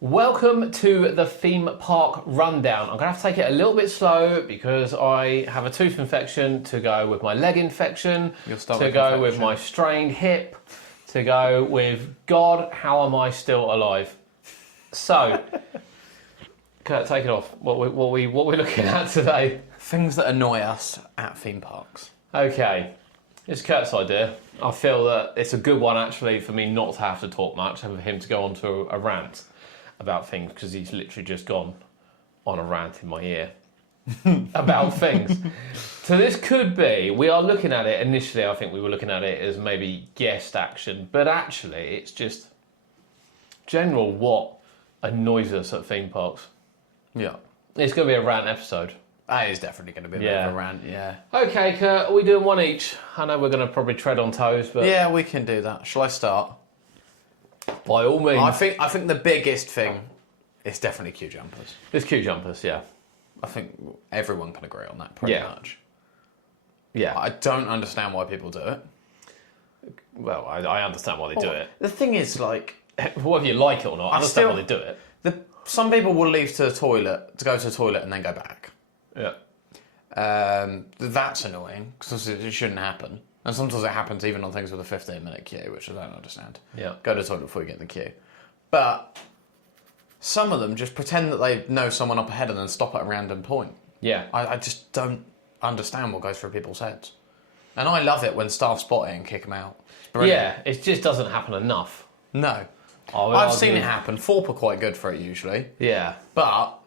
Welcome to the theme park rundown. I'm going to have to take it a little bit slow because I have a tooth infection to go with my leg infection, to go with my strained hip, to go with God, how am I still alive? So, Kurt, take it off. What we're looking at today? Things that annoy us at theme parks. Okay, it's Kurt's idea. I feel that it's a good one actually for me not to have to talk much and for him to go on to a rant about things because he's literally just gone on a rant in my ear about things. So this could be, we are looking at it, initially I think we were looking at it as maybe guest action, but actually it's just general what annoys us at theme parks. Yeah. It's going to be a rant episode. That is definitely going to be a bit of a rant, yeah. Okay, Kurt, are we doing one each? I know we're going to probably tread on toes, but... Yeah, we can do that. Shall I start? By all means. I think the biggest thing is definitely queue jumpers. It's queue jumpers, yeah. I think everyone can agree on that pretty much. Yeah. I don't understand why people do it. Well, I understand why they do it. The thing is, like... Whether you like it or not, I understand why they do it. Some people will leave to go to the toilet and then go back. Yeah. That's annoying, because it shouldn't happen. And sometimes it happens even on things with a 15-minute queue, which I don't understand. Yeah. Go to the toilet before you get in the queue. But some of them just pretend that they know someone up ahead and then stop at a random point. Yeah. I just don't understand what goes through people's heads. And I love it when staff spot it and kick them out. Yeah, it just doesn't happen enough. No. I've seen it happen. Thorpe are quite good for it usually. Yeah. But...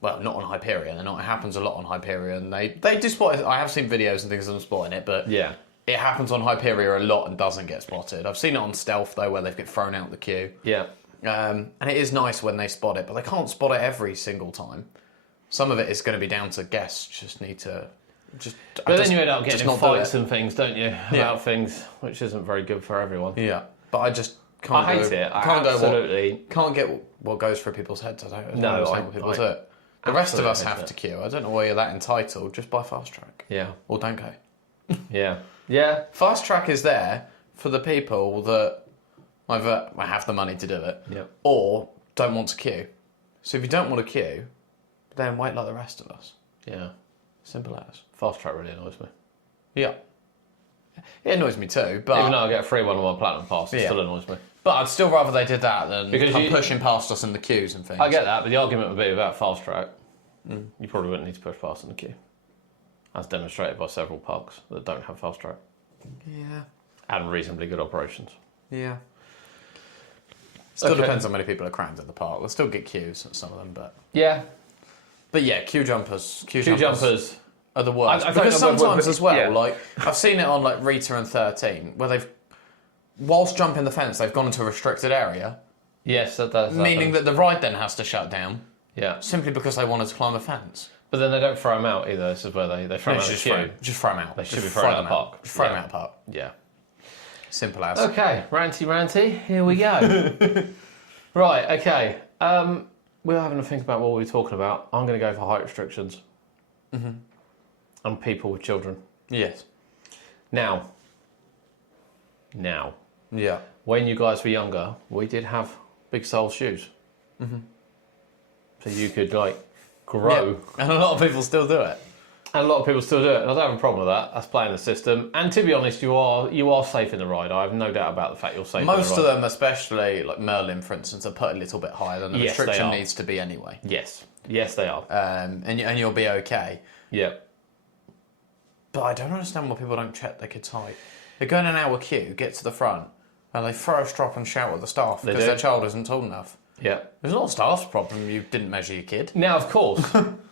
well, not on Hyperion. It happens a lot on Hyperion. They do spot it. I have seen videos and things of them spotting it, but yeah, it happens on Hyperion a lot and doesn't get spotted. I've seen it on Stealth, though, where they get thrown out the queue. Yeah. And it is nice when they spot it, but they can't spot it every single time. Some of it is going to be down to guests. Just need to... But then you end up getting in fights and things, don't you? About things, which isn't very good for everyone. Yeah. But I just can't I hate it. Can't get what goes through people's heads. I don't know what people do it. The rest of us have to queue. I don't know why you're that entitled. Just buy Fast Track. Yeah. Or don't go. Yeah. Yeah. Fast Track is there for the people that either have the money to do it or don't want to queue. So if you don't want to queue, then wait like the rest of us. Yeah. Simple as. Fast Track really annoys me. Yeah. It annoys me too, but... even though I get a free one on my Platinum Pass, it still annoys me. But I'd still rather they did that than because come pushing past us in the queues and things. I get that, but the argument would be about Fast Track. You probably wouldn't need to push past in the queue. As demonstrated by several parks that don't have Fast Track. Yeah. And reasonably good operations. Yeah. Still depends on how many people are crammed in the park. They'll still get queues at some of them, but... yeah. But yeah, queue jumpers are the worst. Because sometimes as well, like, I've seen it on like Rita and 13, where they've... whilst jumping the fence, they've gone into a restricted area. Yes, that does. Meaning that the ride then has to shut down. Yeah. Simply because they wanted to climb a fence. But then they don't throw them out either. This is where they throw them out of the queue. Just throw them out. They should be thrown out of the park. Just throw them out of the park. Yeah. Simple as. Okay, ranty, here we go. Right, okay. We're having to think about what we're talking about. I'm going to go for height restrictions. Mm-hmm. And people with children. Yes. Now. Yeah. When you guys were younger, we did have big sole shoes. Mm-hmm. So you could, like, grow. Yeah. And a lot of people still do it. And a lot of people still do it. And I don't have a problem with that. That's playing the system. And to be honest, you are safe in the ride. I have no doubt about the fact you're safe in the ride. Most of them, especially like Merlin, for instance, are put a little bit higher than the restriction needs to be anyway. Yes. Yes, they are. And you'll be okay. Yeah. But I don't understand why people don't check their kids' height. They go in an hour queue, get to the front, and they throw a strop and shout at the staff because their child isn't tall enough. Yeah. It's not staff's problem you didn't measure your kid. Now, of course,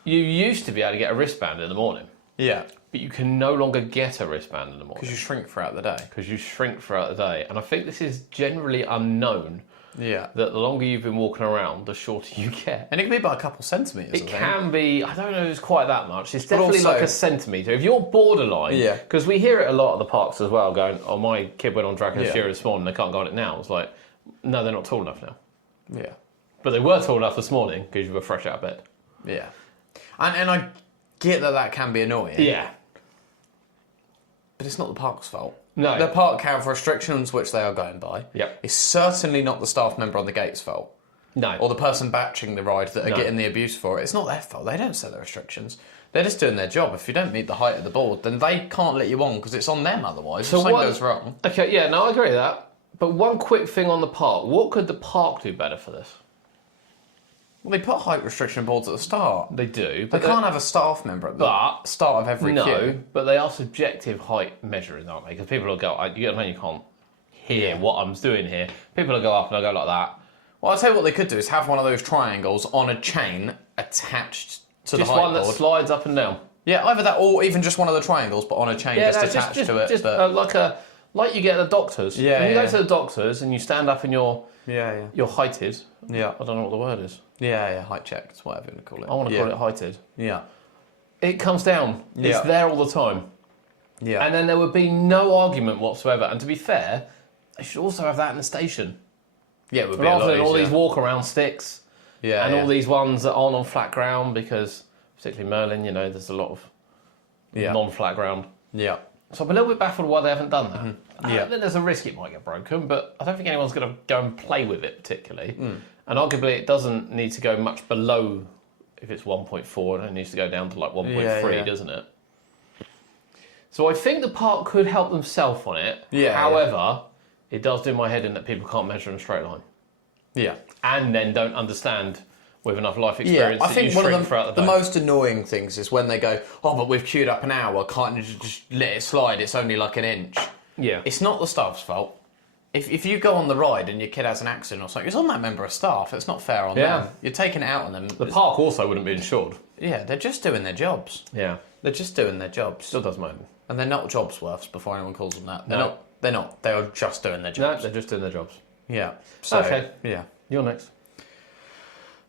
you used to be able to get a wristband in the morning. Yeah. But you can no longer get a wristband in the morning. Because you shrink throughout the day. Because you shrink throughout the day. And I think this is generally unknown. Yeah. That the longer you've been walking around, the shorter you get. And it can be by a couple centimetres. It can be, I don't know if it's quite that much. It's definitely like a centimetre. If you're borderline, because we hear it a lot at the parks as well, going, oh, my kid went on Dracula's Fury this morning, they can't go on it now. It's like, no, they're not tall enough now. Yeah. But they were tall enough this morning because you were fresh out of bed. Yeah. And I get that can be annoying. Yeah. But it's not the park's fault. No. The park have restrictions which they are going by. Yep. It's certainly not the staff member on the gate's fault. No. Or the person batching the ride that are No. getting the abuse for it. It's not their fault. They don't set the restrictions. They're just doing their job. If you don't meet the height of the board, then they can't let you on because it's on them otherwise. So if something what- goes wrong. Okay, yeah, no, I agree with that. But one quick thing on the park. What could the park do better for this? Well, they put height restriction boards at the start. They do. They But can't have a staff member at the start of every No, queue. but they are subjective height measuring, aren't they? Because people will go, you can't hear what I'm doing here. People will go up and they'll go like that. Well, I'll tell you what they could do is have one of those triangles on a chain attached to Just the height one that board. slides up and down. Yeah, either that or even just one of the triangles, but on a chain just attached to it. Just but... like you get at the doctors. Yeah, when you yeah. go to the doctors and you stand up and you're heighted. Yeah. I don't know what the word is. Yeah, height checked, whatever you want to call it. I want to call it heighted. Yeah. It comes down. Yeah. It's there all the time. Yeah. And then there would be no argument whatsoever. And to be fair, they should also have that in the station. Yeah, it would be a lot Rather than all easier. these walk around sticks and all these ones that aren't on flat ground, because particularly Merlin, there's a lot of non-flat ground. Yeah. So I'm a little bit baffled why they haven't done that. Yeah. Then there's a risk it might get broken, but I don't think anyone's going to go and play with it particularly. And arguably it doesn't need to go much below, if it's 1.4, it needs to go down to like 1.3, doesn't it? So I think the park could help themselves on it. Yeah, However, it does do my head in that people can't measure in a straight line. Yeah. And then don't understand with enough life Yeah, experience I that think you one shrink of throughout the day. most annoying things is when they go, oh, but we've queued up an hour, can't you just let it slide? It's only like an inch. Yeah. It's not the staff's fault. If you go on the ride and your kid has an accident or something, it's on that member of staff. It's not fair on them. You're taking it out on them. The park also wouldn't be insured. Yeah, they're just doing their jobs. Yeah. They're just doing their jobs. Still does moan. And they're not jobs worths before anyone calls them that. No. They're not. They are just doing their No, jobs. they're just doing their jobs. Yeah. So, Okay. Yeah. You're next.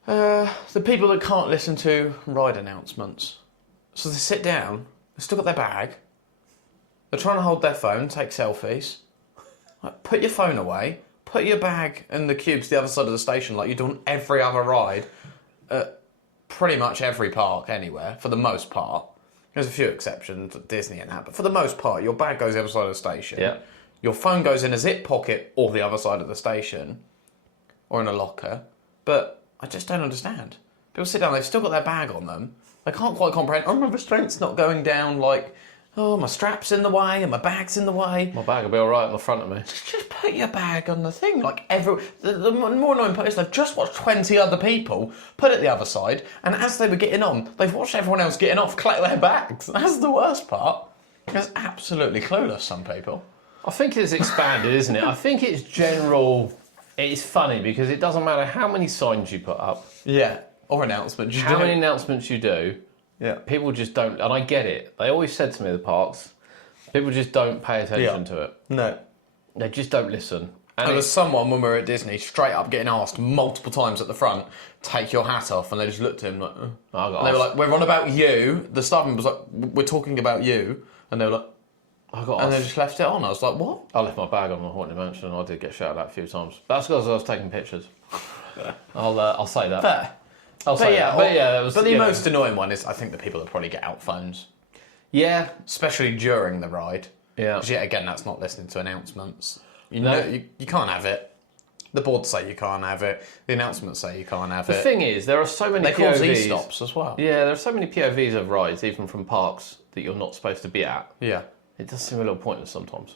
The people that can't listen to ride announcements. So they sit down, they've still got their bag, they're trying to hold their phone, take selfies. Like, put your phone away, put your bag and the cubes the other side of the station like you do on every other ride at pretty much every park anywhere, for the most part. There's a few exceptions, Disney and that, but for the most part, your bag goes the other side of the station. Yeah. Your phone goes in a zip pocket or the other side of the station, or in a locker. But I just don't understand. People sit down, they've still got their bag on them. They can't quite comprehend, oh, my restraint's not going down, like, oh, my strap's in the way and my bag's in the way. My bag will be all right on the front of me. Just put your bag on the thing. Like, the more annoying part is they've just watched 20 other people put it the other side, and as they were getting on, they've watched everyone else getting off collect their bags. That's the worst part. It's absolutely clueless, some people. I think it's expanded, isn't it? I think it's general. It's funny because it doesn't matter how many signs you put up, Yeah. Or announcements. how many announcements you do, Yeah. people just don't. And I get it. They always said to me, the parks, people just don't pay attention to it. No. They just don't listen. And There was someone when we were at Disney straight up getting asked multiple times at the front, take your hat off, and they just looked at him like, I got and they were asked. like, we're on about you. The staff member was like, we're talking about you, and they were like, I got and they asked. just left it on. I was like, what? I left my bag on the Haunted Mansion and I did get shouted at a few times. That's because I was taking pictures. I'll say that. Fair. I'll say that. But yeah, it was, But the you know. most annoying one is, I think, the people that probably get out phones, Yeah. especially during the ride. Yeah. Because yet again, that's not listening to announcements. You No. know, you can't have it. The boards say you can't have it. The announcements say you can't have The it. thing is, there are so many They cause POVs. e-stops as well. Yeah, there are so many POVs of rides, even from parks, that you're not supposed to be at. Yeah. It does seem a little pointless sometimes.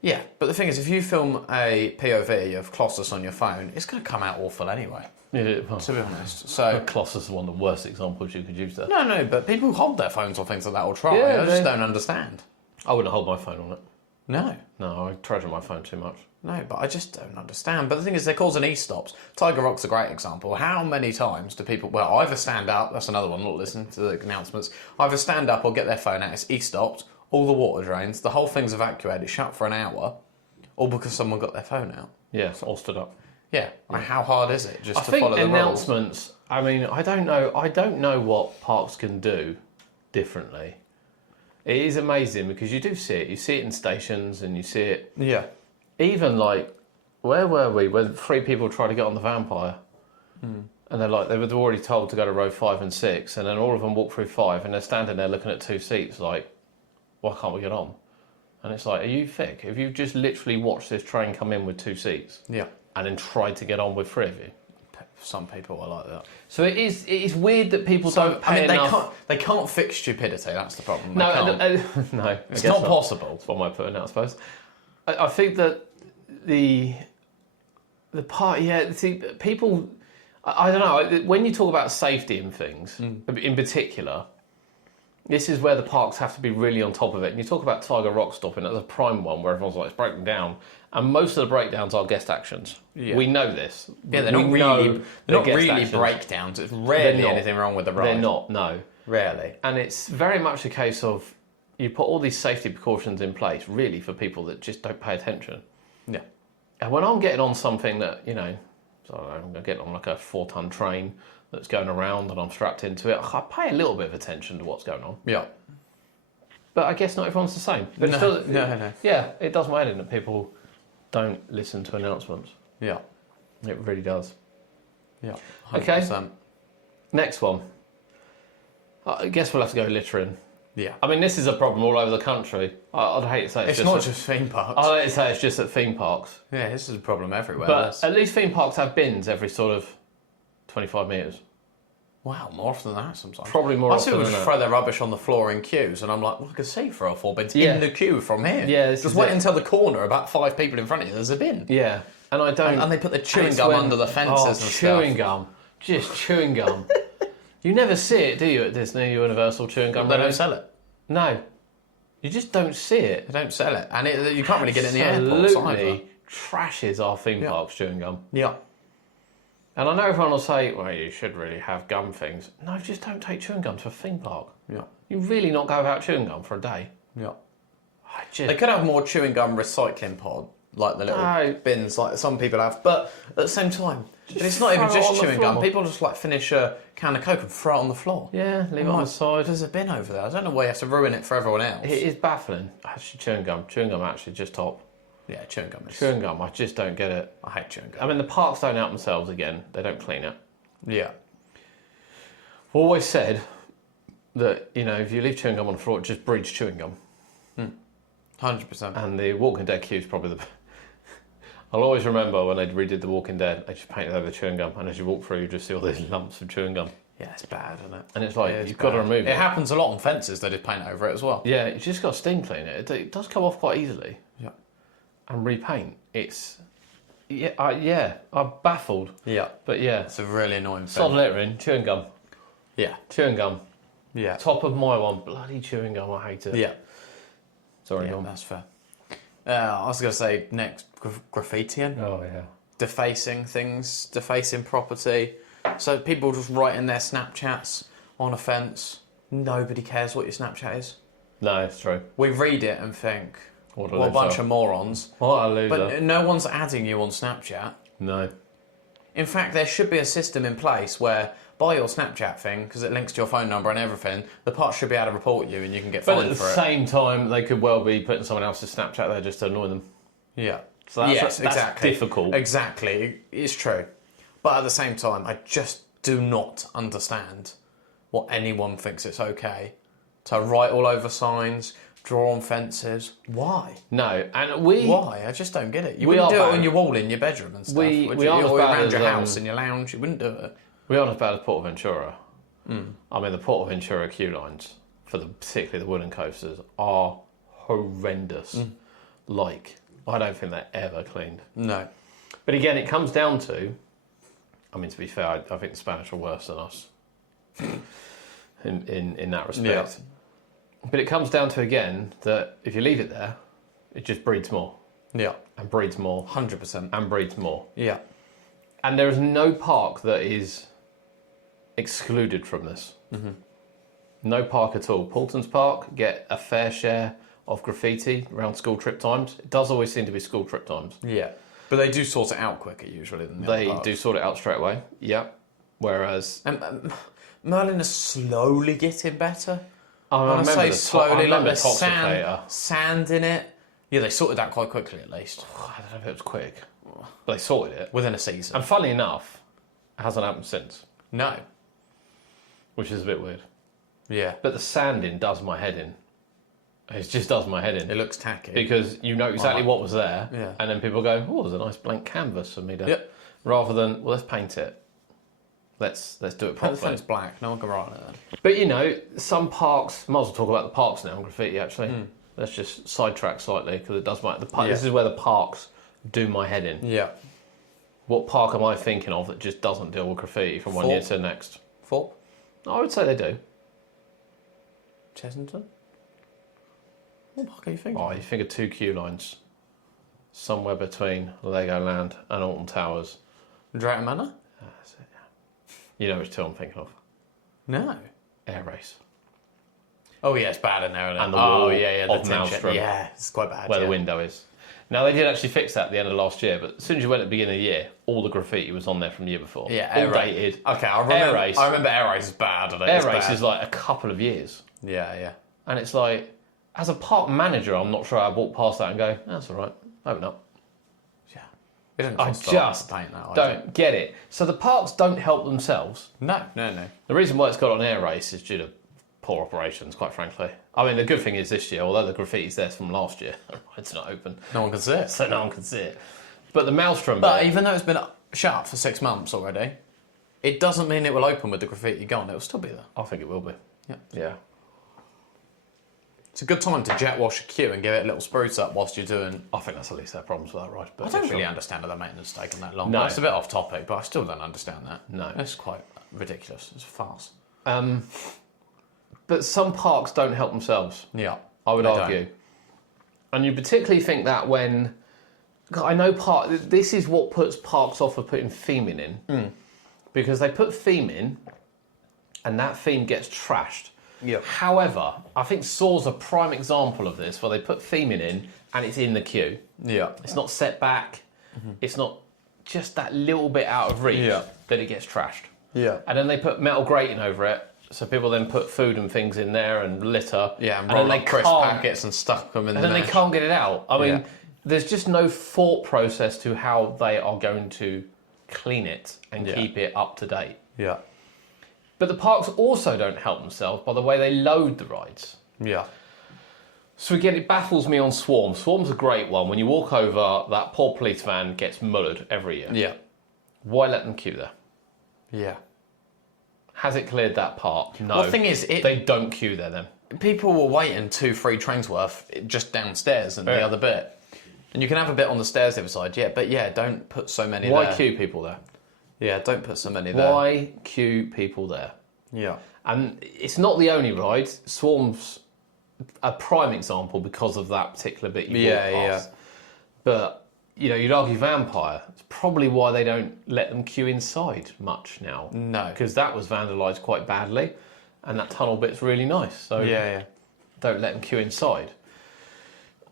Yeah, but the thing is, if you film a POV of Colossus on your phone, it's going to come out awful anyway, Yeah, well, to be honest. So, Colossus is one of the worst examples you could use there. no, but people hold their phones on things like that or try. Yeah, I just they- don't understand. I wouldn't hold my phone on it. No, No, I treasure my phone too much. but I just don't understand. But the thing is, they're causing e-stops. Tiger Rock's a great example. How many times do people, well, either stand up, that's another one, not listening to the announcements, either stand up or get their phone out, it's e-stopped, all the water drains, the whole thing's evacuated, it's shut for an hour, all because someone got their phone out. Yeah, it's all stood up. Yeah, like how hard is it just I to think follow the rules? announcements. I mean, I don't know what parks can do differently. It is amazing because you do see it. You see it in stations, and you see it Yeah. even like, where were we when 3 people tried to get on the Vampire, and they were already told to go to row 5 and 6, and then all of them walk through 5, and they're standing there looking at 2 seats, like, why can't we get on? And it's like, are you thick? Have you just literally watched this train come in with 2 seats? Yeah. And then tried to get on with 3 of you? some people are like that. So it is weird that people don't I pay mean, enough. they can't fix stupidity. That's the problem. No, They can't. no, It's not possible. That's one way of putting it, I suppose. I think that the part, see, people, I don't know, when you talk about safety and things, in particular, this is where the parks have to be really on top of it. And you talk about Tiger Rock stopping, that's a prime one where everyone's like, it's breaking down. And most of the breakdowns are guest actions. Yeah. We know this. Yeah, they're not really breakdowns. It's rarely anything wrong with the ride. They're not, no. Rarely. And it's very much a case of you put all these safety precautions in place, really, for people that just don't pay attention. Yeah. And when I'm getting on something that, I'm getting on like a 4-ton train that's going around and I'm strapped into it, I pay a little bit of attention to what's going on. Yeah. But I guess not everyone's the same. But no. Yeah, it does my head in that people don't listen to announcements. Yeah. It really does. Yeah. 100%. Okay. Next one. I guess we'll have to go littering. Yeah. I mean, this is a problem all over the country. I'd hate to say it's not just theme parks. I'd hate to say it's just at theme parks. Yeah, this is a problem everywhere. But at least theme parks have bins every sort of 25 metres. Wow, more often than that sometimes. Probably more often than that. I see people throw their rubbish on the floor in queues, and I'm like, well, I could see 3 or 4 bins in the queue from here. Yeah, just wait until the corner, about 5 people in front of you, there's a bin. Yeah, and I don't... And they put the chewing gum under the fences and stuff. Chewing gum. Just chewing gum. You never see it, do you, at Disney Universal chewing gum? They don't sell it. No. You just don't see it. They don't sell it. And you can't really get it in the airports either. Absolutely trashes our theme parks chewing gum. Yeah. And I know everyone will say, well, you should really have gum things. No, just don't take chewing gum to a theme park. Yeah. You really not go without chewing gum for a day. Yeah. They could have more chewing gum recycling pod, like the little bins like some people have. But at the same time, it's not even just chewing gum. People just finish a can of Coke and throw it on the floor. Yeah, leave it on the side. There's a bin over there. I don't know why you have to ruin it for everyone else. It is baffling. Actually, chewing gum actually just top. Yeah, chewing gum is... Chewing gum, I just don't get it. I hate chewing gum. I mean, the parks don't help themselves again. They don't clean it. Yeah. I've always said that, if you leave chewing gum on the floor, it just breeds chewing gum. 100%. And the Walking Dead queue is probably the... I'll always remember when they redid The Walking Dead, they just painted over the chewing gum, and as you walk through, you just see all these lumps of chewing gum. Yeah, it's bad, isn't it? And it's like, you've got to remove it. It happens a lot on fences, they just paint over it as well. Yeah, you just got to steam clean it. It does come off quite easily. Yeah. And repaint. It's... I'm baffled. Yeah. But yeah. It's a really annoying thing. Sod littering, chewing gum. Yeah. Chewing gum. Yeah. Top of my one, bloody chewing gum, I hate it. Yeah. Sorry, yeah, that's fair. I was going to say next, graffitiing. Oh, yeah. Defacing things, defacing property. So people just writing their Snapchats on a fence. Nobody cares what your Snapchat is. No, it's true. We read it and think, what a bunch of morons. What a loser. But no one's adding you on Snapchat. No. In fact, there should be a system in place where, by your Snapchat thing, because it links to your phone number and everything, the park should be able to report you and you can get fined for it. But at the same time, they could well be putting someone else's Snapchat there just to annoy them. Yeah. So that's exactly. Difficult. Exactly. It's true. But at the same time, I just do not understand what anyone thinks it's okay to write all over signs, draw on fences. Why? No, and Why? I just don't get it. You wouldn't do it on your wall in your bedroom and stuff, would you? Or around your house in your lounge, you wouldn't do it. We aren't as bad as Portaventura. I mean, the Portaventura queue lines, particularly the wooden coasters, are horrendous. I don't think they're ever cleaned. No. But again, it comes down to, I mean, to be fair, I think the Spanish are worse than us in that respect. Yeah. But it comes down to, again, that if you leave it there, it just breeds more. Yeah. And breeds more. 100%. And breeds more. Yeah. And there is no park that is excluded from this. No park at all. Paulton's Park get a fair share of graffiti around school trip times. It does always seem to be school trip times. Yeah. But they do sort it out quicker usually than the other parks. They do sort it out straight away. Yeah. Whereas... Merlin is slowly getting better. I say slowly, like there's sand in it. Yeah, they sorted that quite quickly at least. I don't know if it was quick. But they sorted it. Within a season. And funnily enough, it hasn't happened since. No. Which is a bit weird. Yeah. But the sanding does my head in. It just does my head in. It looks tacky. Because you know exactly what was there. Yeah. And then people go, oh, there's a nice blank canvas for me to... Yep. Rather than, well, let's paint it. Let's do it Paint the properly. fence black. No one can write on it then. But you know, some parks. Might as well talk about the parks now. Graffiti, actually. Let's just sidetrack slightly because it does matter. This is where the parks do my head in. Yeah. What park am I thinking of that just doesn't deal with graffiti from one year to the next? Thorpe? I would say they do. Chessington? What park are you thinking? Oh, you think of two queue lines, somewhere between Legoland and Alton Towers. Drayton Manor? That's it. Yeah. You know which two I'm thinking of? No. Air Race. Oh yeah, it's bad in there, isn't it? And the wall the of tin Maelstrom. shit. Yeah, it's quite bad. Where the window is. Now, they did actually fix that at the end of last year, but as soon as you went at the beginning of the year, all the graffiti was on there from the year before. Yeah, all dated. Okay, Air Race. I remember Air Race is bad. Air Race is like a couple of years. Yeah. And it's like, as a park manager, I'm not sure I'd walk past that and go, that's all right, open up. Yeah. It doesn't I cost a lot just to paint that. don't get it. So the parks don't help themselves. No. The reason why it's got on Air Race is due to poor operations, quite frankly. I mean, the good thing is this year, although the graffiti's there from last year, it's not open. No one can see it. So no one can see it. But the Maelstrom But bit, even though it's been shut for 6 months already, it doesn't mean it will open with the graffiti gone. It will still be there. I think it will be. Yeah. Yeah. It's a good time to jet wash a queue and give it a little spruce up whilst you're doing... I think that's at least their problems with that, right? But I don't really understand how the maintenance taking that long. No. It's a bit off topic, but I still don't understand that. No. It's quite ridiculous. It's a farce. But some parks don't help themselves, Yeah. I would they argue. don't. And you particularly think that when... I know this is what puts parks off of putting theming in. Because they put theme in, and that theme gets trashed. Yeah. However, I think Saw's a prime example of this, where they put theming in, and it's in the queue. Yeah. It's not set back. It's not just that little bit out of reach that it gets trashed. Yeah. And then they put metal grating over it, so people then put food and things in there and litter. Yeah, and then roll they up crisp can't- packets and stuck them in And the then they mesh. can't get it out. I mean, Yeah. there's just no thought process to how they are going to clean it and Yeah. keep it up to date. Yeah. But the parks also don't help themselves by the way they load the rides. Yeah. So again, it baffles me on Swarm. Swarm's a great one. When you walk over, that poor police van gets mullered every year. Yeah. Why let them queue there? Yeah. Has it cleared that part? No. Well, the thing is, they don't queue there then. people were waiting 2-3 trains worth just downstairs and the other bit. And you can have a bit on the stairs the other side, but don't put so many Why there. queue people there? Yeah, don't put so many there. Why queue people there? Yeah. And it's not the only ride. Swarm's a prime example because of that particular bit you walk past. But, you know, you'd argue Vampire. It's probably why they don't let them queue inside much now. No. Because that was vandalised quite badly. And that tunnel bit's really nice. So don't let them queue inside.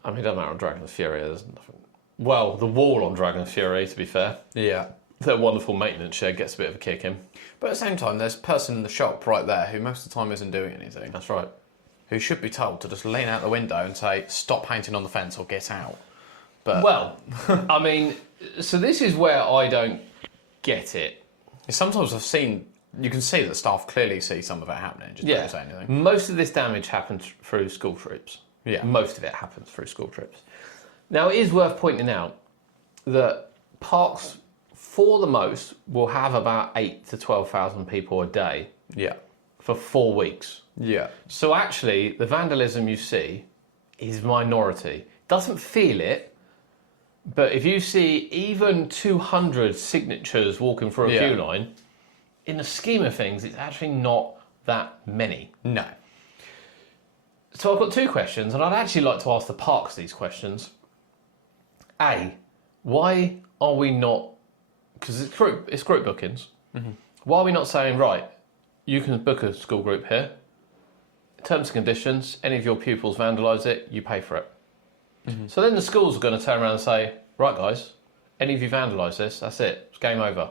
I mean, it doesn't matter on Dragon's Fury. There's nothing. Well, the wall on Dragon's Fury, to be fair. Yeah. Their wonderful maintenance shed gets a bit of a kick in. But at the same time, there's a person in the shop right there who most of the time isn't doing anything. That's right. Who should be told to just lean out the window and say, stop painting on the fence or get out. But Well, I mean, so this is where I don't get it. sometimes I've seen, you can see that staff clearly see some of it happening, just don't say anything. Most of this damage happens through school trips. Yeah. Most of it happens through school trips. Now, it is worth pointing out that parks, for the most, will have about 8,000 to 12,000 people a day Yeah. for 4 weeks. Yeah. So actually, the vandalism you see is minority. Doesn't feel it, but if you see even 200 signatures walking through a queue line, in the scheme of things, it's actually not that many. No. So I've got 2 questions, and I'd actually like to ask the parks these questions. A, why are we not, because it's group bookings, why are we not saying, right, you can book a school group here, terms and conditions, any of your pupils vandalise it, you pay for it. So then the schools are going to turn around and say, right guys, any of you vandalise this, that's it, it's game over.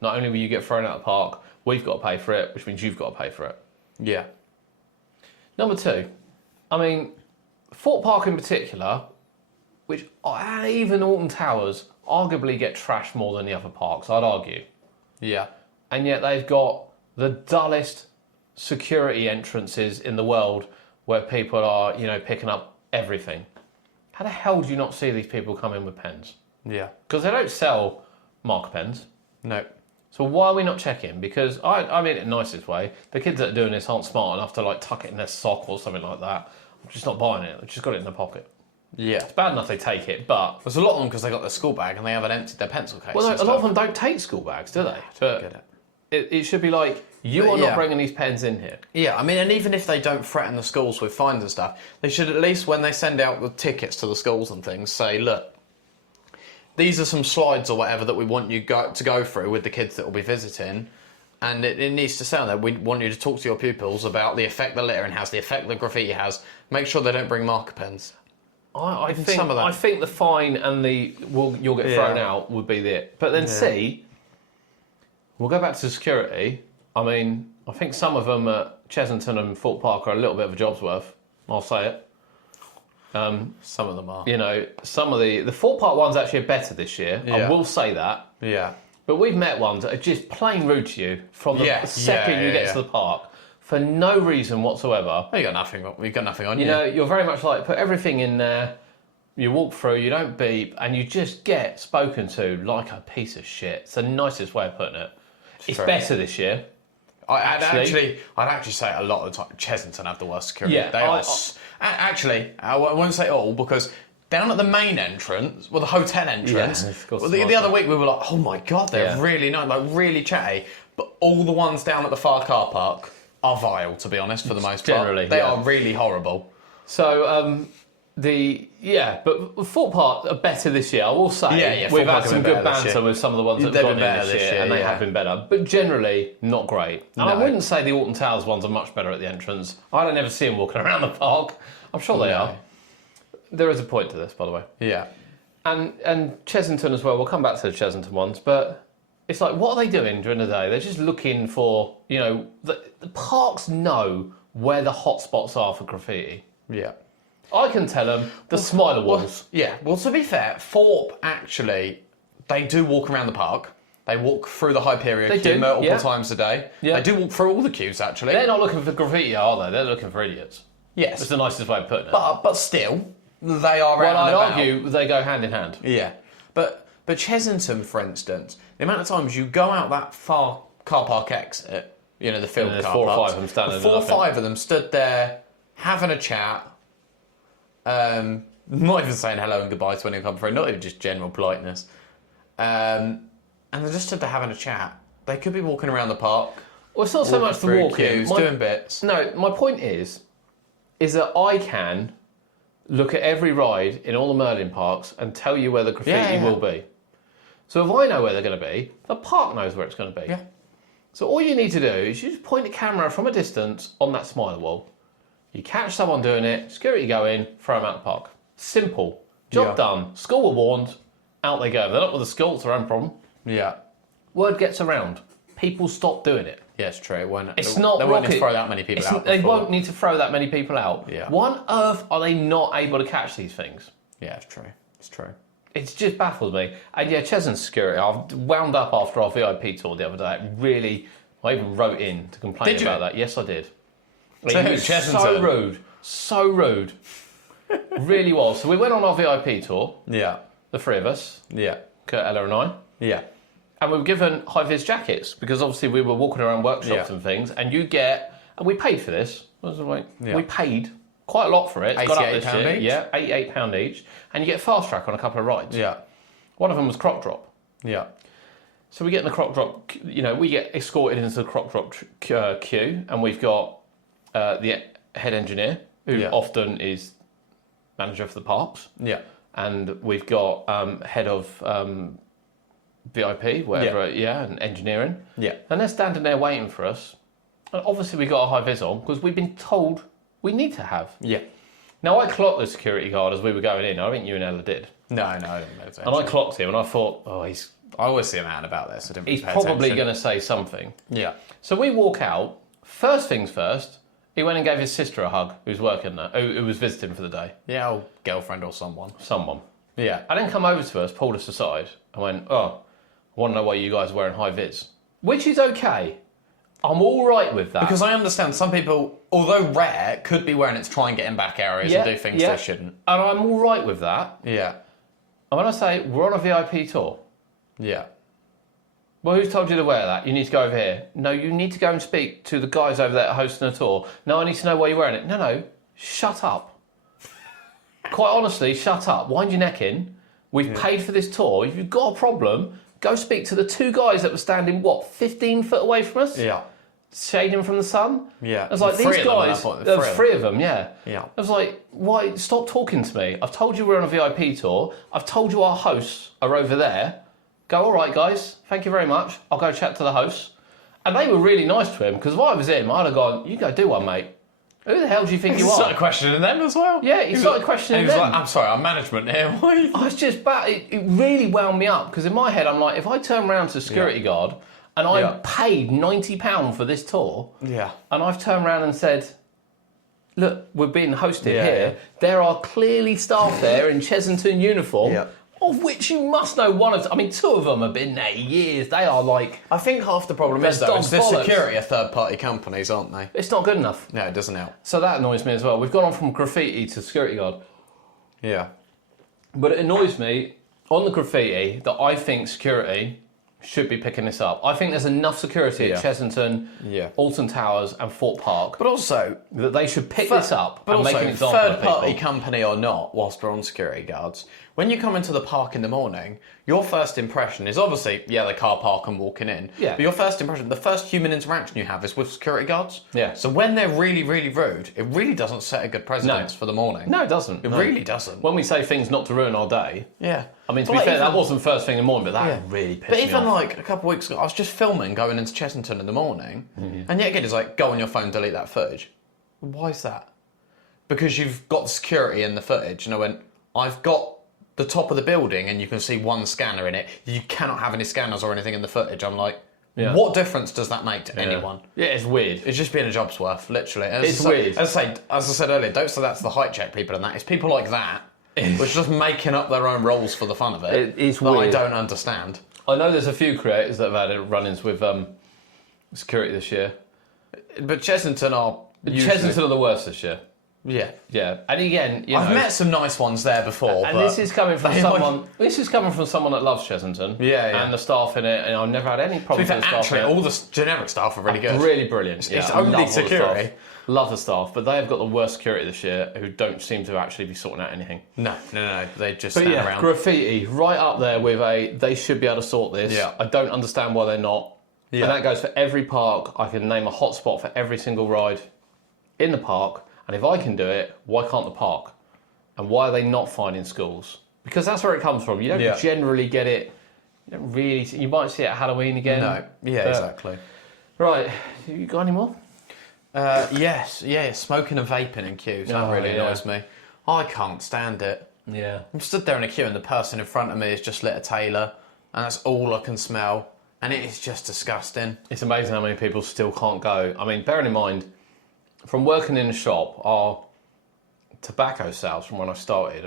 Not only will you get thrown out of the park, we've got to pay for it, which means you've got to pay for it. Yeah. Number 2, I mean, Fort Park in particular, which even Alton Towers arguably get trashed more than the other parks, I'd argue. Yeah. And yet they've got the dullest security entrances in the world where people are, you know, picking up everything. How the hell do you not see these people come in with pens? Yeah. Because they don't sell marker pens. No. So why are we not checking? Because I mean it in the nicest way. The kids that are doing this aren't smart enough to like tuck it in their sock or something like that. I'm just not buying it. They've just got it in their pocket. Yeah. It's bad enough they take it, but There's a lot of them because they got their school bag and they haven't emptied their pencil case. well, no, and a lot of stuff. them don't take school bags, do they? Don't get it. It should be like you But are yeah. not bringing these pens in here. Yeah, I mean, and even if they don't threaten the schools with fines and stuff, they should at least, when they send out the tickets to the schools and things, say, look, these are some slides or whatever that we want you to go through with the kids that will be visiting, and it needs to say on there, we want you to talk to your pupils about the effect the littering has, the effect the graffiti has. Make sure they don't bring marker pens. I think some of that. I think the fine and the you'll get thrown out would be it. But then C, we'll go back to security. I mean, I think some of them at Chesington and Fort Park are a little bit of a job's worth. I'll say it. Some of them are. You know, some of the Fort Park ones actually are better this year. I Yeah. will say that. Yeah. But we've met ones that are just plain rude to you from the second you get to the park for no reason whatsoever. Oh, you got nothing on you. You know, you're very much like, put everything in there, you walk through, you don't beep, and you just get spoken to like a piece of shit. It's the nicest way of putting it. It's true. better this year. I'd actually say a lot of the time Chesington have the worst security. Yeah, They are. Actually, I won't say all because down at the main entrance, well, the hotel entrance, Yeah, of course, well, the other week we were like, oh my god, they're really nice, like really chatty. But all the ones down at the far car park are vile, to be honest, for the most part. Generally, They are really horrible. So, but Fort Park are better this year, I will say. Yeah, We've Fort had Park have some been good better this banter year. with some of the ones that They've have gone been in better this this year, year, and they yeah. have been better. But generally, not great. And I No. wouldn't say the Alton Towers ones are much better at the entrance. I don't ever see them walking around the park. I'm sure they are. There is a point to this, by the way. Yeah. And Chesington as well. We'll come back to the Chesington ones, but it's like, what are they doing during the day? They're just looking for, you know, the parks know where the hot spots are for graffiti. Yeah. I can tell them the smiler walls. Well, to be fair, Thorpe actually, they do walk around the park. They walk through the Hyperion They queue do, multiple times a day. Yeah. They do walk through all the queues, actually. They're not looking for graffiti, are they? They're looking for idiots. Yes. That's the nicest way of putting it. But still, they are well, out I'd and about. argue they go hand in hand. Yeah. But Chesington, for instance, the amount of times you go out that far car park exit, you know, the field And there's car 4 or 5 parks, of them standing the 4 or there, nothing. 5 of them stood there having a chat, not even saying hello and goodbye to anyone come through, not even just general politeness. And they just stood there having a chat. They could be walking around the park. Well, it's not so much the through walking. queues, doing bits. No, my point is that I can look at every ride in all the Merlin parks and tell you where the graffiti will be. So if I know where they're going to be, the park knows where it's going to be. Yeah. So all you need to do is you just point a camera from a distance on that smiler wall. You catch someone doing it, security go in, throw them out the park. Simple. Job done. School were warned, out they go. They're not with the school, it's their own problem. Yeah. Word gets around. People stop doing it. Yeah, it's true. It won't, It's they, not they won't need to rocket- throw that many people out. They before. won't need to throw that many people out. Yeah. Why on earth are they not able to catch these things? Yeah, it's true. It's true. It just baffles me. And yeah, Chesington security, I've wound up after our VIP tour the other day. Really, I even wrote in to complain Did you? about that. Yes, I did. To who, It was so Chesington? rude. So rude. Really was. So we went on our VIP tour, Yeah. the 3 of us, Yeah. Kurt, Ella and I. Yeah. And we were given high-vis jackets because obviously we were walking around workshops Yeah. and things. And you get, and we paid for this. Yeah. We paid quite a lot for it. It's got up this £88 year. each? Yeah, £88 each. And you get fast track on a couple of rides. Yeah. One of them was croc drop. Yeah. So we get in the croc drop, you know, we get escorted into the croc drop queue, and we've got the head engineer, who often is manager for the parks. Yeah. And we've got head of VIP, whatever, and engineering. Yeah. And they're standing there waiting for us. And obviously we got a high vis on because we've been told we need to have. Yeah. Now I clocked the security guard as we were going in. I think you and Ella did. No, I don't know. And I clocked him and I thought, oh, I always see a man about this. I didn't he's pay probably attention. going to say something. Yeah. So we walk out. First things first, he went and gave his sister a hug, who's working there, who was visiting for the day. Yeah, old girlfriend or someone. Someone. Yeah. And then come over to us, pulled us aside, and went, oh, I want to know why you guys are wearing high vis. Which is okay. I'm all right with that. Because I understand some people, although rare, could be wearing it to try and get in back areas and do things they shouldn't. And I'm all right with that. Yeah. And when I say we're on a VIP tour, Yeah. Well, who's told you to wear that? You need to go over here. No, you need to go and speak to the guys over there hosting a tour. No, I need to know why you're wearing it. No, shut up. Quite honestly, shut up. Wind your neck in. We've paid for this tour. If you've got a problem, go speak to the two guys that were standing, 15 foot away from us? Yeah. Shading from the sun? Yeah. I was like, these guys, there was three of them, yeah. Yeah. I was like, why, stop talking to me. I've told you we're on a VIP tour. I've told you our hosts are over there. Go, all right, guys, thank you very much. I'll go chat to the hosts. And they were really nice to him, because if I was him, I'd have gone, you go do one, mate. Who the hell do you think you He are? started questioning them as well. Yeah, he started questioning them. He was like, I'm sorry, I'm management here. Why? I was just, it really wound me up, because in my head, I'm like, if I turn around to the security guard, and I paid £90 for this tour, and I've turned around and said, look, we're being hosted here. Yeah. There are clearly staff there in Chessington uniform, of which you must know one of them. I mean, two of them have been there years. They are like... I think half the problem is, though, is the security are third-party companies, aren't they? It's not good enough. No, it doesn't help. So that annoys me as well. We've gone on from graffiti to security guard. Yeah. But it annoys me, on the graffiti, that I think security should be picking this up. I think there's enough security at Chessington, Alton Towers and Fort Park. But also... that they should pick this up but and also, make an example of people. third-party company or not, whilst we're on security guards, when you come into the park in the morning, your first impression is obviously, the car park and walking in. Yeah. But your first impression, the first human interaction you have is with security guards. Yeah. So when they're really, really rude, it really doesn't set a good precedence for the morning. No, it doesn't. It really doesn't. When we say things not to ruin our day. Yeah. I mean, to be fair, that wasn't first thing in the morning, but that really pissed me off. But even like a couple of weeks ago, I was just filming going into Chessington in the morning, and yet again, it's like, go on your phone, delete that footage. Why is that? Because you've got the security in the footage, and I went, I've got the top of the building, and you can see one scanner in it. You cannot have any scanners or anything in the footage. I'm like, what difference does that make to anyone? Yeah, it's weird. It's just being a job's worth, literally. It's weird. As I said earlier, don't say that's the height check people and that. It's people like that which are just making up their own roles for the fun of it. It's that weird. I don't understand. I know there's a few creators that have had run-ins with security this year. But Chessington are Chessington are the worst this year. Yeah. Yeah. And again, I've met some nice ones there before. And this is coming from someone. This is coming from someone that loves Chessington. Yeah. And the staff in it, and I've never had any problems with the staff. Actually, all the generic staff are really good. Really brilliant. It's only security. Love the staff, but they have got the worst security this year, who don't seem to actually be sorting out anything. No. They just stand around. Graffiti right up there with they should be able to sort this. Yeah. I don't understand why they're not. Yeah. And that goes for every park. I can name a hotspot for every single ride in the park. And if I can do it, why can't the park? And why are they not finding schools? Because that's where it comes from. You don't generally get it. You don't really. You might see it at Halloween again. No. Yeah, exactly. Right. You got any more? Yes. Yeah. Smoking and vaping in queues. That really annoys me. I can't stand it. Yeah. I'm stood there in a queue and the person in front of me has just lit a Taylor, and that's all I can smell, and it is just disgusting. It's amazing how many people still can't go. I mean, bearing in mind, from working in a shop, our tobacco sales from when I started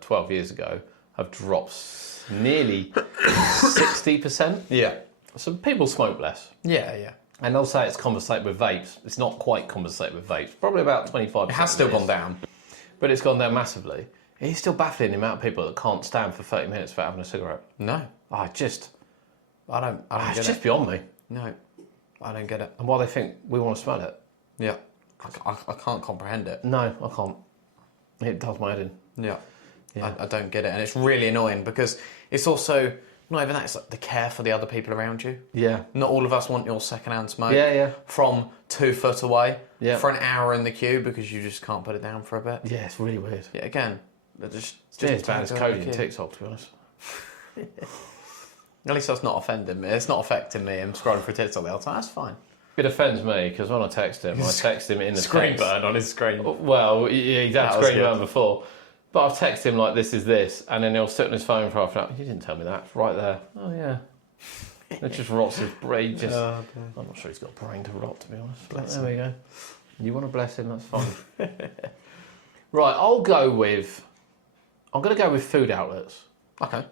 12 years ago have dropped nearly 60%. Yeah. So people smoke less. Yeah. And they'll say it's compensated with vapes. It's not quite compensated with vapes. Probably about 25%. It has still gone down. But it's gone down massively. It's still baffling the amount of people that can't stand for 30 minutes without having a cigarette. No. I don't get it. It's just beyond me. No. I don't get it. And why they think we want to smell it. Yeah. I can't comprehend it. No, I can't. It does my head in. Yeah. I don't get it. And it's really annoying because it's also... Not even that, it's like the care for the other people around you. Yeah. Not all of us want your second-hand smoke. Yeah. From 2 foot away. Yeah. For an hour in the queue because you just can't put it down for a bit. Yeah, it's really weird. Yeah, again, just as bad as Cody and TikTok, to be honest. At least that's not offending me. It's not affecting me. I'm scrolling through TikTok the whole time. That's fine. It offends me because when I text him in the screen text. burn on his screen. Well, yeah, he's had screen burn before. But I've texted him like, this is this, and then he'll sit on his phone for half an hour. You didn't tell me that. It's right there. Oh, yeah. It just rots his brain. I'm not sure he's got a brain to rot, to be honest. But there we go. You want to bless him, that's fine. Right, I'm going to go with food outlets. Okay.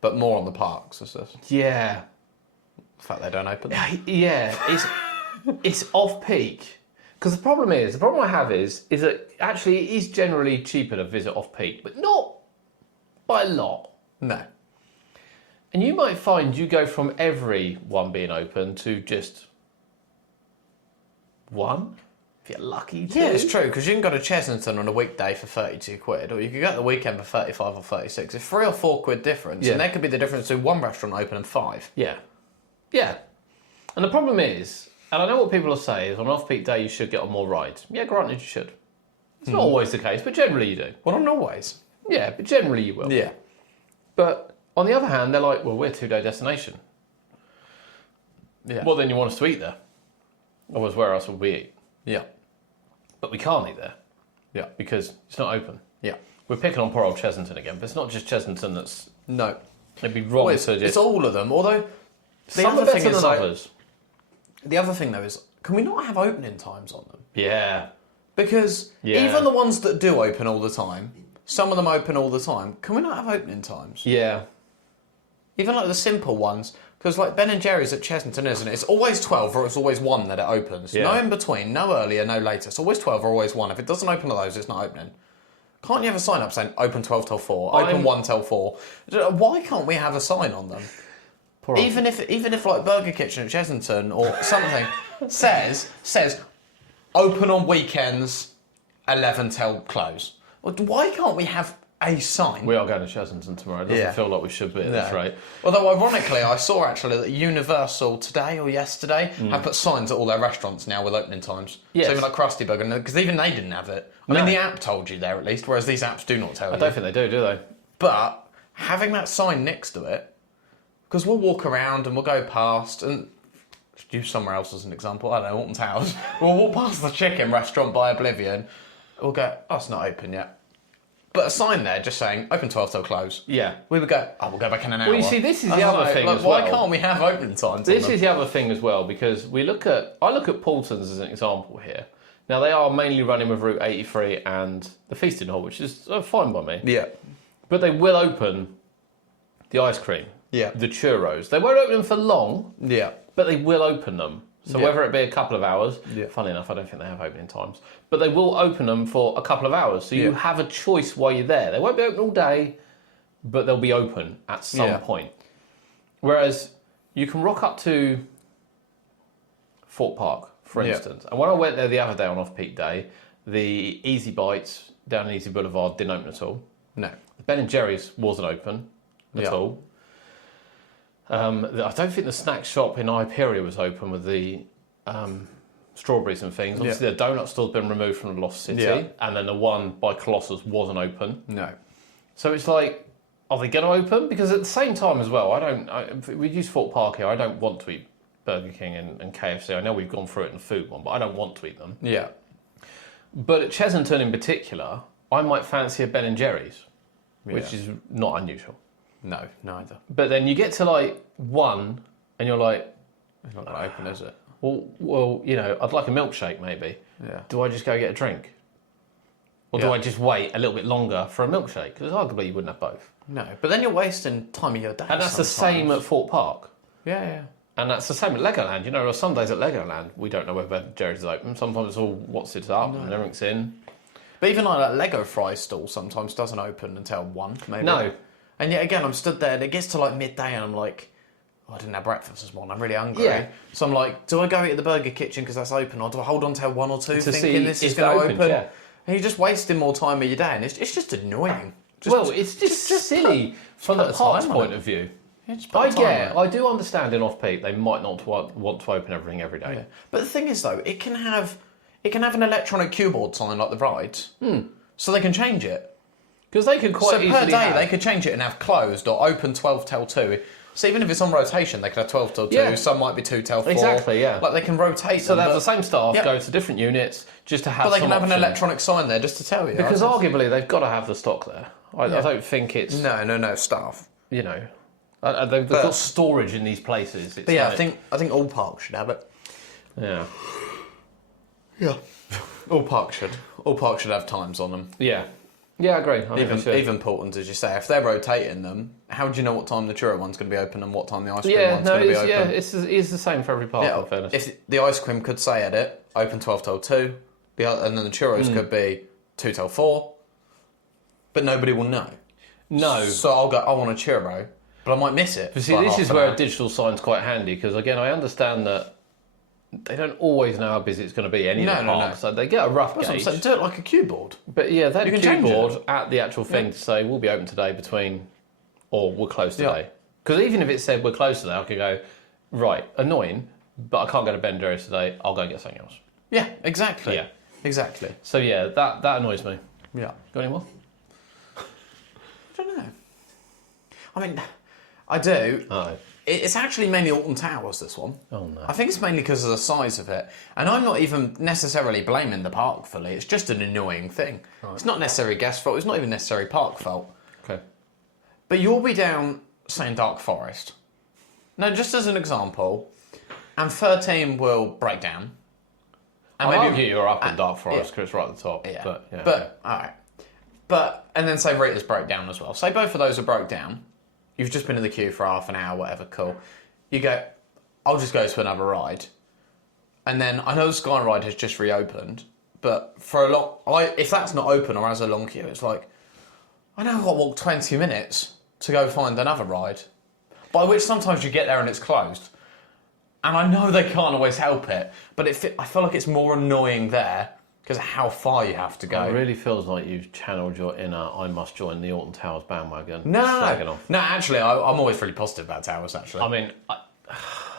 But more on the parks, is this? Yeah. The fact they don't open them. Yeah, it's off-peak. Because the problem I have is that actually it is generally cheaper to visit off-peak, but not by a lot. No. And you might find you go from every one being open to just one, if you're lucky to. Yeah, it's true, because you can go to Chesington on a weekday for 32 quid, or you could go at the weekend for 35 or 36. It's 3 or 4 quid difference, Yeah. and there could be the difference between one restaurant open and 5. Yeah. Yeah. And the problem is, and I know what people will say, is on an off-peak day you should get on more rides. Yeah, granted you should. It's not always the case, but generally you do. Well, not always. Yeah, but generally you will. Yeah. But on the other hand, they're like, well, we're a 2-day destination. Yeah. Well, then you want us to eat there. Otherwise, where else would we eat? Yeah. But we can't eat there Yeah. because it's not open. Yeah. We're picking on poor old Chesington again, but it's not just Chesington that's... No. It'd be wrong Well, to just... it's all of them, although... Some are better than like, others. the other thing, though, is can we not have opening times on them? Yeah. Because Yeah. even the ones that do open all the time, some of them open all the time, can we not have opening times? Yeah. Even like the simple ones, because like Ben and Jerry's at Chesington, isn't it? It's always 12 or it's always 1 that it opens. Yeah. No in between, no earlier, no later. It's always 12 or always 1. If it doesn't open at those, it's not opening. Can't you have a sign up saying open 12 till 4, open 1 till 4? Why can't we have a sign on them? Even if like Burger Kitchen at Chesington or something says open on weekends 11 till close. Well, why can't we have a sign? We are going to Chesington tomorrow. It doesn't feel like we should be at this rate. Although ironically, I saw actually that Universal today or yesterday have put signs at all their restaurants now with opening times. Yes. So even like Krusty Burger, because even they didn't have it. I mean, the app told you there at least, whereas these apps do not tell you. I don't think they do they? But having that sign next to it, because we'll walk around and we'll go past, and use somewhere else as an example, I don't know, Alton Towers. We'll walk past the chicken restaurant by Oblivion, we'll go, oh, it's not open yet. But a sign there just saying, open 12 till close. Yeah. We would go, oh, we'll go back in an hour. Well, you see, this is the other thing as why well. can't we have opening times? This is the other thing as well, because I look at Paulton's as an example here. Now, they are mainly running with Route 83 and the Feasting Hall, which is fine by me. Yeah. But they will open the ice cream, the churros. They won't open them for long, but they will open them. So whether it be a couple of hours, funny enough, I don't think they have opening times, but they will open them for a couple of hours. So you have a choice while you're there. They won't be open all day, but they'll be open at some point. Whereas you can rock up to Fort Park, for instance. And when I went there the other day on off-peak day, the Easy Bites down Easy Boulevard didn't open at all. No. Ben and Jerry's wasn't open at all. I don't think the snack shop in Hyperia was open with the strawberries and things. Obviously, the donut store's been removed from the Lost City, and then the one by Colossus wasn't open. No. So it's like, are they going to open? Because at the same time as well, we use Fort Park here. I don't want to eat Burger King and KFC. I know we've gone through it in the food one, but I don't want to eat them. Yeah. But at Chesington in particular, I might fancy a Ben and Jerry's, which is not unusual. No, neither. But then you get to like 1 and you're like, It's not going to open, is it? well, you know, I'd like a milkshake maybe. Yeah. Do I just go get a drink? Or do I just wait a little bit longer for a milkshake? Because arguably you wouldn't have both. No, but then you're wasting time of your day. And that's the same at Fort Park. Yeah. And that's the same at Legoland. You know, some days at Legoland, we don't know whether Jerry's is open. Sometimes it's all what's it up and everything's in. But even like that Lego fry stall sometimes doesn't open until 1, maybe. No. And yet again, I'm stood there and it gets to like midday and I'm like, oh, I didn't have breakfast this morning, I'm really hungry. Yeah. So I'm like, do I go eat at the Burger Kitchen because that's open, or do I hold on till 1 or 2 To see thinking this is if going it to opens, open? yeah. And you're just wasting more time of your day and it's just annoying. It's just silly from the put a park's time on point it. of view. Yeah, just put a time on it. I do understand in off-peak they might not want to open everything every day. Yeah. But the thing is though, it can have an electronic cue board sign like the rides, so they can change it. Because they could quite So easily per day have... they could change it and have closed or open 12 till 2. So even if it's on rotation, they could have 12 till 2. Yeah. Some might be 2 till 4. Exactly, yeah. Like they can rotate So them. they have the same staff Yeah. go to different units just to have But they some can have an option. electronic sign there just to tell you. Because right? arguably they've got to have the stock there. I don't think it's, No, staff. you know... They've got storage in these places. It's But yeah, like, I think all parks should have it. Yeah. Yeah. All parks should have times on them. Yeah. Yeah, I agree. I think they should. Even Portland's, as you say, if they're rotating them, how do you know what time the churro one's going to be open and what time the ice cream one's going to be open? Yeah, it's the same for every park, in fairness. If the ice cream could say at it, open 12 till 2, and then the churros could be 2 till 4, but nobody will know. No. So I'll go, I want a churro, but I might miss it. But see, this is where a digital sign's quite handy because, again, I understand that they don't always know how busy it's going to be. Any of the parks, so they get a rough gauge. Do it like a cue board. But yeah, they have a cue board at the actual thing to say we'll be open today or we're closed today. Because even if it said we're closed today, I could go, right, annoying, but I can't go to Ben & Jerry's today. I'll go and get something else. Yeah, exactly. Yeah, exactly. So yeah, that annoys me. Yeah. Got any more? I don't know. I mean, I do. Oh. It's actually mainly Alton Towers, this one. Oh, no. I think it's mainly because of the size of it. And I'm not even necessarily blaming the park fully. It's just an annoying thing. Right. It's not necessarily guest fault. It's not even necessarily park fault. Okay. But you'll be down, say, in Dark Forest. Now, just as an example, and 13 will break down. And maybe you're up in Dark Forest because it's right at the top. Yeah. But all right. And then say Rita's broke down as well. Say both of those are broke down. You've just been in the queue for half an hour, whatever, cool. You go, I'll just go to another ride. And then I know the Sky Ride has just reopened, but for a lot, if that's not open or has a long queue, it's like, I know I've got to walk 20 minutes to go find another ride. By which sometimes you get there and it's closed. And I know they can't always help it, but I feel like it's more annoying there because of how far you have to go. It really feels like you've channeled your inner I must join the Alton Towers bandwagon. No, actually, I'm always really positive about Towers, actually. I mean...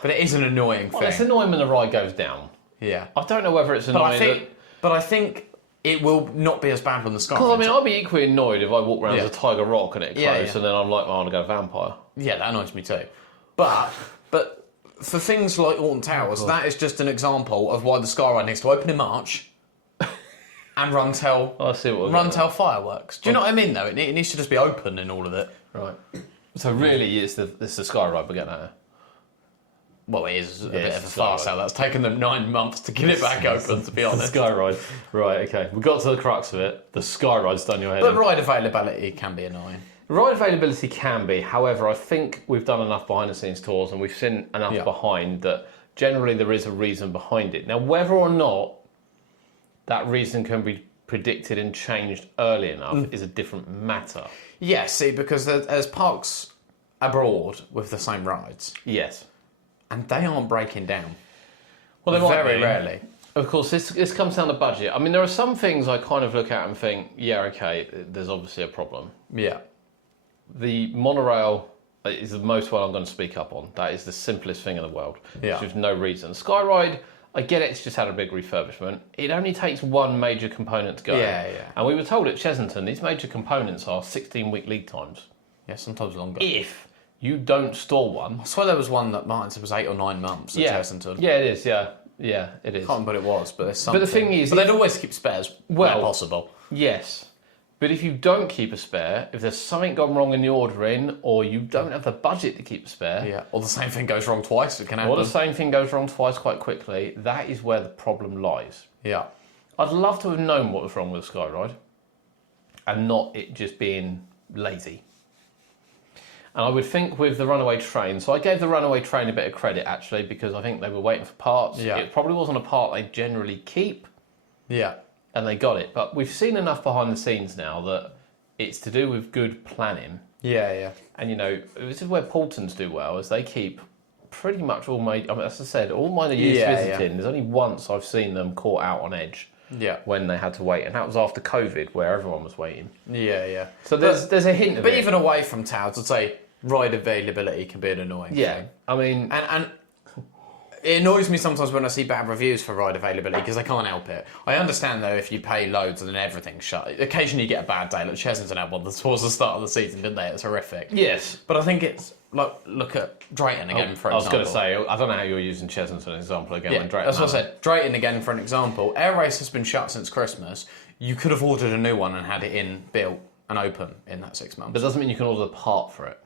but it is an annoying thing. It's annoying when the ride goes down. Yeah. I don't know whether it's annoying... But I think it will not be as bad when the Sky... Because, I mean, I'll be equally annoyed if I walk around as a Tiger Rock and it closes and then I'm like, I want to go Vampire. Yeah, that annoys me too. But for things like Alton Towers, that is just an example of why the Sky Ride needs to open in March and run till fireworks. Do you know what I mean, though? It needs to just be open in all of it. Right. So really, it's the Sky Ride we're getting at. Well, it is a bit of a farce how that's taken them 9 months to get it back open, to be honest. The Sky Ride. Right, okay. We got to the crux of it. The Sky Ride's done your head But in. ride availability can be annoying. Ride availability can be. However, I think we've done enough behind-the-scenes tours and we've seen enough behind that generally there is a reason behind it. Now, whether or not that reason can be predicted and changed early enough is a different matter. Yeah, see, because there's parks abroad with the same rides. Yes. And they aren't breaking down. Well, they might very rarely. Of course, this comes down to budget. I mean, there are some things I kind of look at and think, yeah, okay, there's obviously a problem. Yeah. The monorail is the most one I'm going to speak up on. That is the simplest thing in the world. Yeah. There's no reason. Sky Ride, I get it, it's just had a big refurbishment. It only takes one major component to go. Yeah. And we were told at Chesington, these major components are 16-week lead times. Yeah, sometimes longer. If you don't store one... I swear there was one that Martin said was 8 or 9 months at Chesington. Yeah, it is, yeah. Yeah, it is. I can't remember what it was, but there's something. But the thing is... But they'd always keep spares where possible. Yes. But if you don't keep a spare, if there's something gone wrong in the ordering, or you don't have the budget to keep a spare... Yeah, or the same thing goes wrong twice, it can happen. Or the same thing goes wrong twice quite quickly, that is where the problem lies. Yeah. I'd love to have known what was wrong with the Sky Ride, and not it just being lazy. And I would think with the runaway train, so I gave the runaway train a bit of credit actually, because I think they were waiting for parts. Yeah. It probably wasn't a part they generally keep. Yeah. And they got it. But we've seen enough behind the scenes now that it's to do with good planning. Yeah, yeah. And, you know, this is where Paultons do well, is they keep pretty much all my... I mean, as I said, all mine are used visiting. There's only once I've seen them caught out on edge. Yeah. When they had to wait. And that was after COVID, where everyone was waiting. Yeah, yeah. So there's a hint of it. But even away from towns, I'd say ride availability can be an annoying thing. I mean... And it annoys me sometimes when I see bad reviews for ride availability because I can't help it. I understand though if you pay loads and then everything's shut. Occasionally you get a bad day. Like Chesington had one towards the start of the season, didn't they? It's horrific. Yes. But I think it's like look at Drayton again for example. I was going to say I don't know how you're using Chesington as an example again. When Drayton that's what I said. Drayton again for an example. Air Race has been shut since Christmas. You could have ordered a new one and had it in built and open in that 6 months. But it doesn't mean you can order the part for it.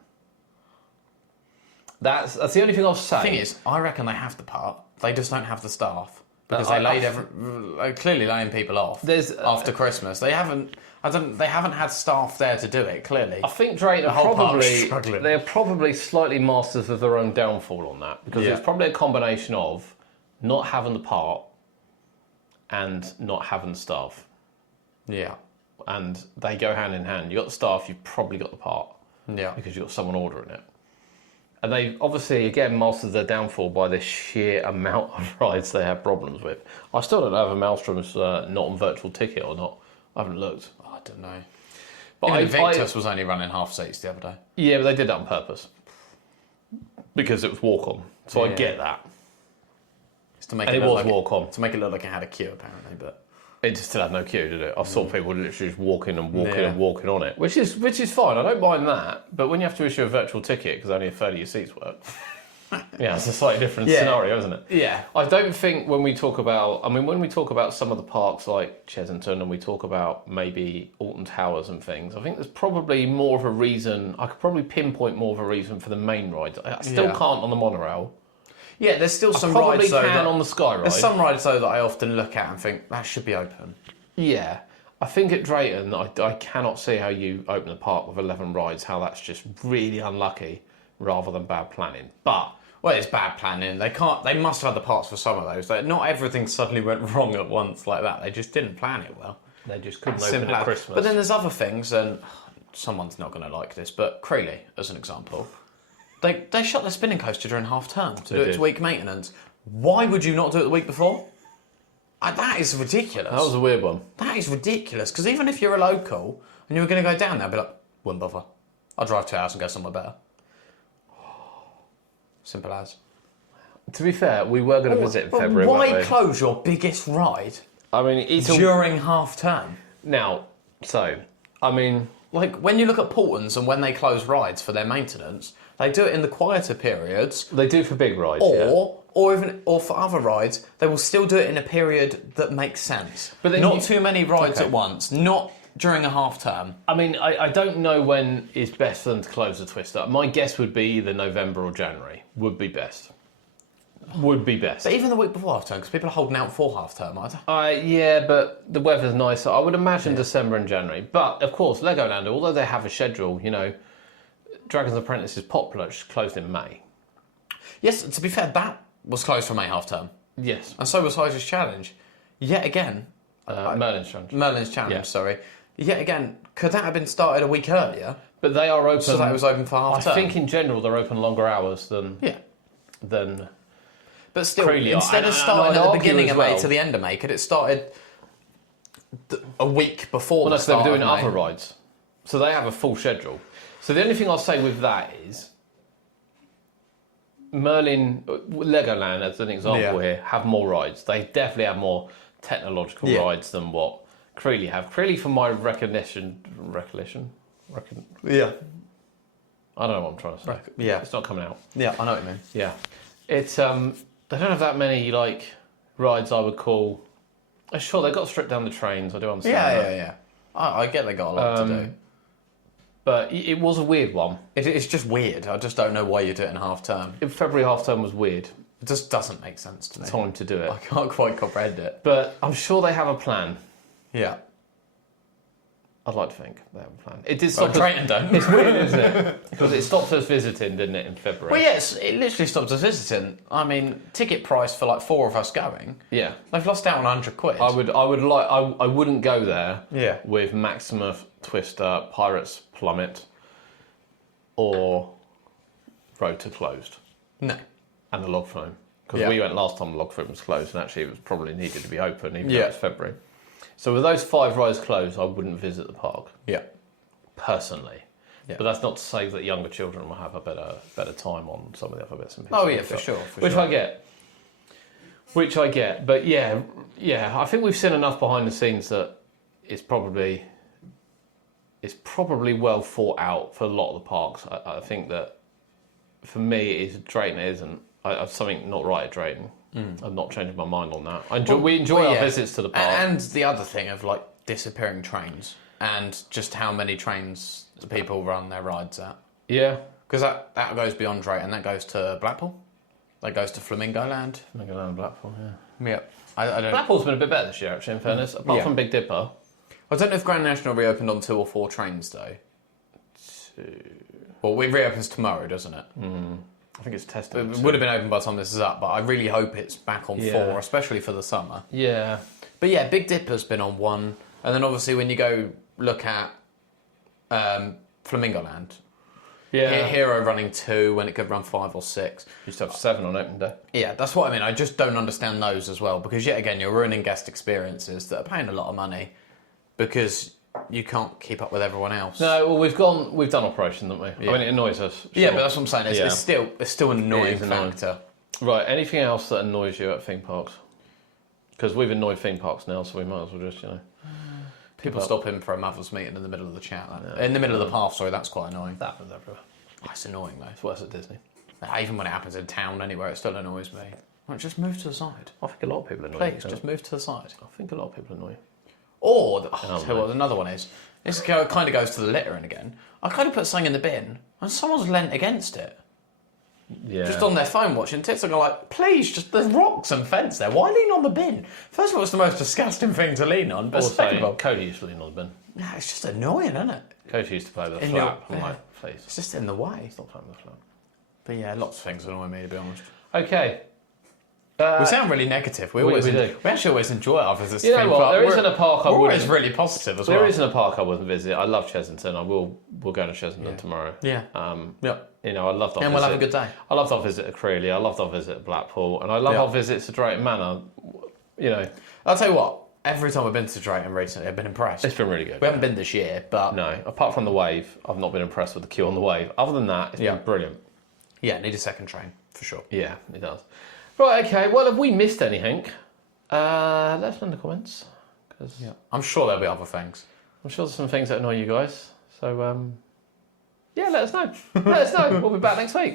That's the only thing I'll say. The thing is, I reckon they have the part. They just don't have the staff because they clearly laying people off. After Christmas, they haven't. They haven't had staff there to do it. Clearly, I think Drayton they're probably slightly masters of their own downfall on that because it's probably a combination of not having the part and not having the staff. Yeah, and they go hand in hand. You got the staff, you've probably got the part. Yeah, because you've got someone ordering it. And they obviously, again, mastered their downfall by the sheer amount of rides they have problems with. I still don't know if a Maelstrom's not on virtual ticket or not. I haven't looked. I don't know. But Even Invictus was only running half seats the other day. Yeah, but they did that on purpose. Because it was walk-on. So I get that. It's to make and it was walk-on. To make it look like it had a queue, apparently, but... It just still had no queue, did it? I saw people literally just walking and walking and walking on it, which is fine. I don't mind that. But when you have to issue a virtual ticket because only a third of your seats work, it's a slightly different scenario, isn't it? Yeah. I don't think when we talk about, when we talk about some of the parks like Chesington and we talk about maybe Alton Towers and things, I think there's probably more of a reason. I could probably pinpoint more of a reason for the main rides. I still can't on the monorail. Yeah, there's still some probably rides though can on the Sky Ride. There's some rides though that I often look at and think that should be open. Yeah, I think at Drayton, I cannot see how you open a park with 11 rides. How that's just really unlucky rather than bad planning. But well, it's bad planning. They must have had the parts for some of those. Not everything suddenly went wrong at once like that. They just didn't plan it well. They just couldn't open at Christmas. But then there's other things, and someone's not going to like this, but Creeley, as an example. They shut the spinning coaster during half term to do its week maintenance. Why would you not do it the week before? That is ridiculous. That was a weird one. That is ridiculous, because even if you're a local and you were going to go down there, I'd be like, wouldn't bother. I'll drive 2 hours and go somewhere better. Simple as. To be fair, we were going to visit in February. Why close your biggest ride during half term? Now, like when you look at Portons and when they close rides for their maintenance, they do it in the quieter periods. They do for big rides, or for other rides, they will still do it in a period that makes sense. But not too many rides at once. Not during a half term. I don't know when is best for them to close the Twister. My guess would be either November or January. Would be best. Would be best. But even the week before half term, because people are holding out for half term, aren't they? Yeah, but the weather's nicer. I would imagine December and January. But of course, Legoland, although they have a schedule, Dragon's Apprentice is popular. It's closed in May. Yes, to be fair, that was closed for May half term. Yes. And so was Hydra's Challenge. Yet again... Merlin's Challenge. Merlin's Challenge, sorry. Yet again, could that have been started a week earlier? But they are open... So that was open for half term? I think in general they're open longer hours than... Yeah. Than... But still, instead of starting at the beginning of May to the end of May, could it started a week before the start of May? Well, no, they were doing other rides. So they have a full schedule. So the only thing I'll say with that is Legoland, as an example here, have more rides. They definitely have more technological rides than what Creeley have. Creeley, from my recollection. Yeah. I don't know what I'm trying to say. It's not coming out. Yeah, I know what you mean. Yeah. It's they don't have that many rides I would call. Sure, they got stripped down the trains. I do understand. Yeah. I get they got a lot to do. But it was a weird one. It's just weird. I just don't know why you do it in half term. February half term was weird. It just doesn't make sense to me. Time to do it. I can't quite comprehend it. But I'm sure they have a plan. Yeah. I'd like to think they have a plan. It did stop Drayton don't. It's weird, isn't it? Because it stopped us visiting, didn't it, in February? Well, yes, it literally stopped us visiting. Ticket price for 4 of us going. Yeah. They've lost out on £100. I wouldn't go there. Yeah. With Maximum Twister, Pirates Plummet, or Road to Closed. No. And the Log Flume. Because we went last time the Log Flume was closed, and actually it was probably needed to be open, even though it's February. So with those 5 rides closed, I wouldn't visit the park. Yeah. Personally. Yeah. But that's not to say that younger children will have a better time on some of the other bits and pieces. Oh yeah, for sure. Which I get. But yeah, I think we've seen enough behind the scenes that it's probably well thought out for a lot of the parks. I think that for me, Drayton isn't. I've something not right at Drayton. I'm not changing my mind on that. We enjoy our visits to the park. And the other thing of disappearing trains and just how many trains the people run their rides at. Yeah. Because that goes beyond Drayton. That goes to Blackpool. That goes to Flamingo Land. Flamingo Land, Blackpool, yeah. Yeah. I don't... Blackpool's been a bit better this year, actually, in fairness. Apart from Big Dipper. I don't know if Grand National reopened on 2 or 4 trains, though. 2. Well, it reopens tomorrow, doesn't it? I think it's tested. It would have been open by the time this is up, but I really hope it's back on 4, especially for the summer. Yeah. But yeah, Big Dipper's been on 1, and then obviously when you go look at Flamingo Land, Yeah. Hero running 2 when it could run 5 or 6. Used to have 7 on opening day. Yeah, that's what I mean. I just don't understand those as well because yet again, you're ruining guest experiences that are paying a lot of money because you can't keep up with everyone else. No, well, we've done operation, haven't we? Yeah. I mean, it annoys us. Yeah, sure. but that's what I'm saying. It's still an annoying annoying. factor. Right, anything else that annoys you at theme parks? Because we've annoyed theme parks now, so we might as well just, People stop in for a mother's meeting in the middle of the chat. In the middle of the path, sorry, that's quite annoying. That happens everywhere. That's annoying though. It's worse at Disney. Even when it happens in town anywhere, it still annoys me. Like, just move to the side. I think a lot of people annoy Please, you. just move to the side. I think a lot of people annoy you. Or, I'll tell you what another one is. This kind of goes to the littering again. I kind of put something in the bin, and someone's leant against it. Yeah. Just on their phone watching TikTok, I'm like, please, just there's rocks and fence there. Why lean on the bin? First of all, it's the most disgusting thing to lean on. But second of all, Cody used to lean on the bin. yeah, it's just annoying, isn't it? Cody used to play with the In flap. your- I'm yeah. like, please, It's just in the way. stop playing with the flap. But yeah, lots of things annoy me, to be honest. Okay. We sound really negative. We do. actually always enjoy our visits. You to know theme what? park. There isn't a park I We're always wouldn't. really positive as well. There isn't a park I wouldn't visit. I love Chesington. We'll go to Chesington tomorrow. Yeah. Yeah. I loved our And visit. we'll have a good day. I loved our visit at Creeley. I loved our visit at Blackpool, and I love our visits to Drayton Manor. I'll tell you what. Every time I've been to Drayton recently, I've been impressed. It's been really good. We haven't been this year, but No, apart from the wave, I've not been impressed with the queue on the wave. Other than that, it's been brilliant. yeah, need a second train for sure. Yeah, it does. Right, okay. Well, have we missed anything? Let us know in the comments. Because I'm sure there'll be other things. I'm sure there's some things that annoy you guys. So, let us know. Let us know. We'll be back next week.